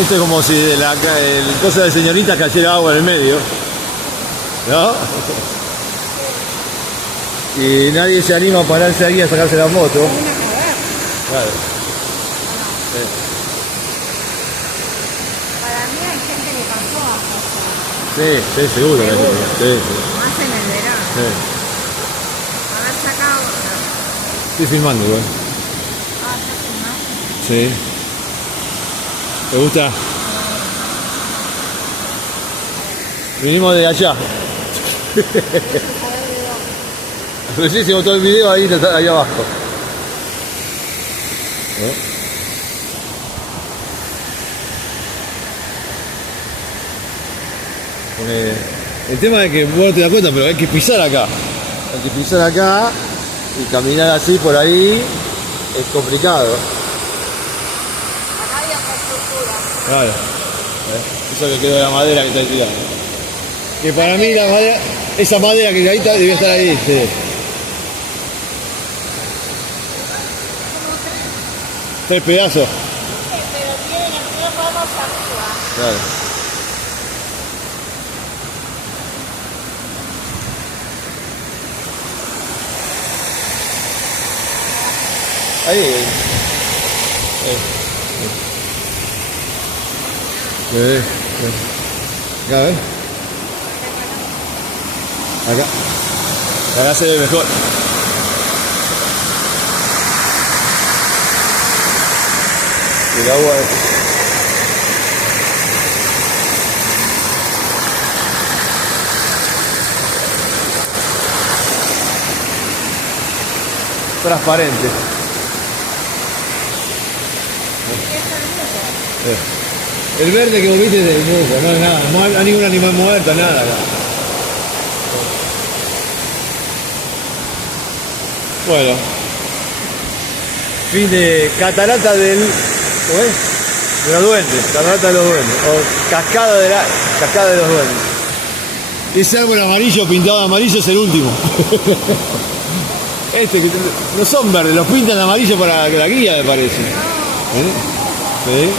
Esto es como si de el cosa de señorita cayera agua en el medio, ¿no? Y nadie se anima a pararse ahí a sacarse la moto. Claro. Sí. Para mí hay gente que pasó a pasar. Sí, sí, seguro. Seguro. Sí, sí. Más en el verano. Sí. Haber sacado. Estoy filmando igual. Ah, ¿ya filmaste? Sí. ¿Te gusta? Vinimos de allá. Pero sí, hicimos todo el video ahí abajo. El tema es que vos no te das cuenta, pero hay que pisar acá. Hay que pisar acá y caminar así por ahí es complicado. Acá había constructura. Claro. Eso que quedó de la madera que está ahí tirada. Que para mí la madera, esa madera que ahí está, debía estar ahí. Sí. Tres pedazos. Pero no podemos arriba. Claro. Ahí. Acá, a ver. Acá se ve mejor. El agua transparente. El verde que vos viste es del musgo, no es nada, no hay ningún animal muerto, nada acá. Bueno, fin de catarata del, ¿cómo es? De los duendes, catarata de los duendes, o cascada de los duendes. Ese árbol amarillo pintado de amarillo es el último. Este, que no son verdes, los pintan de amarillo para la guía, me parece. ¿Sí?